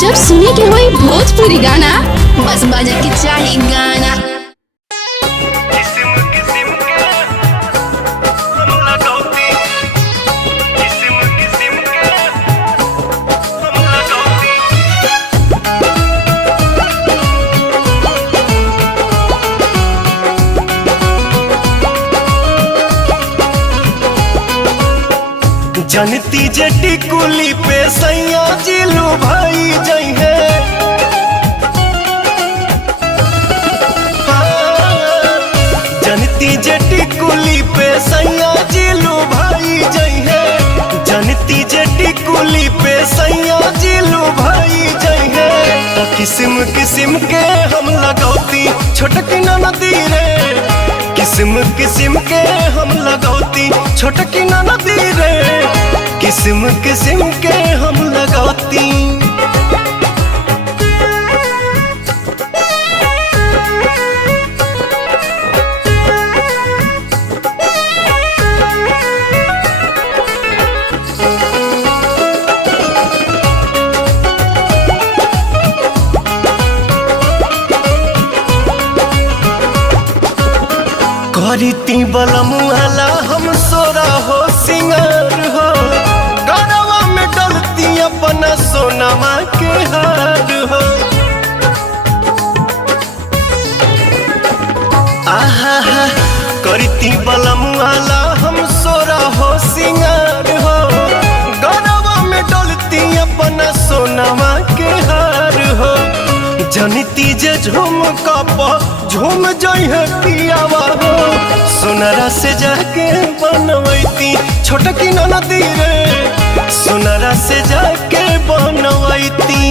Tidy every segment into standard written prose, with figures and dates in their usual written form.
जब सुने के होई भोजपुरी गाना, बस बजे के चाही गाना। जनती जटी कुली पे सैया जिलू भाई जई है। जनती जटी कुली पे सैया जिलू भाई जई है। जनती जटी कुली पे सैया जिलू भाई जई है। तो किस्म किस्म के हम लगौती छोटकी नदी रे। किस्म किस्म के हम लगौती छोटकी नदी रे। किस्म किस्म के हम लगौती। करीती बलमुआला हम सोरा हो सिंगार हो। गरवा में डलती अपना सोनमा के हार हो। आहा करीती बलमुआला हम सोरा हो सिंगार हो। गरवा में डलती अपना सोनमा के हार हो। जनिती जे झूम कप झूम जई है पियावा हो। सोनरा से जाके बनवैती छोटकी नदी रे। सोनरा से जाके बनवैती।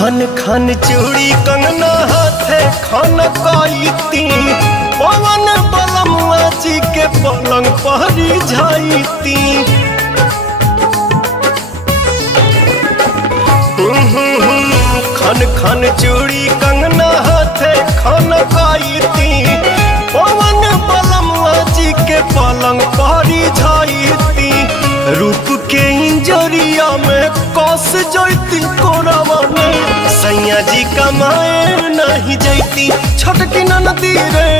खन खन चूड़ी कंगना हाथे खन काईती। पवन बलमुआ जी के पलंग पहरी जाईती। खन खन चूड़ी कंगना हाथे खन काईती। पवन बलमुआ जी के पलंग पहरी जाईती। रूप के इंजरिया में कस जैती कोरावा में। सैया जी कमाए नहीं जैती छोटकी नदी रे।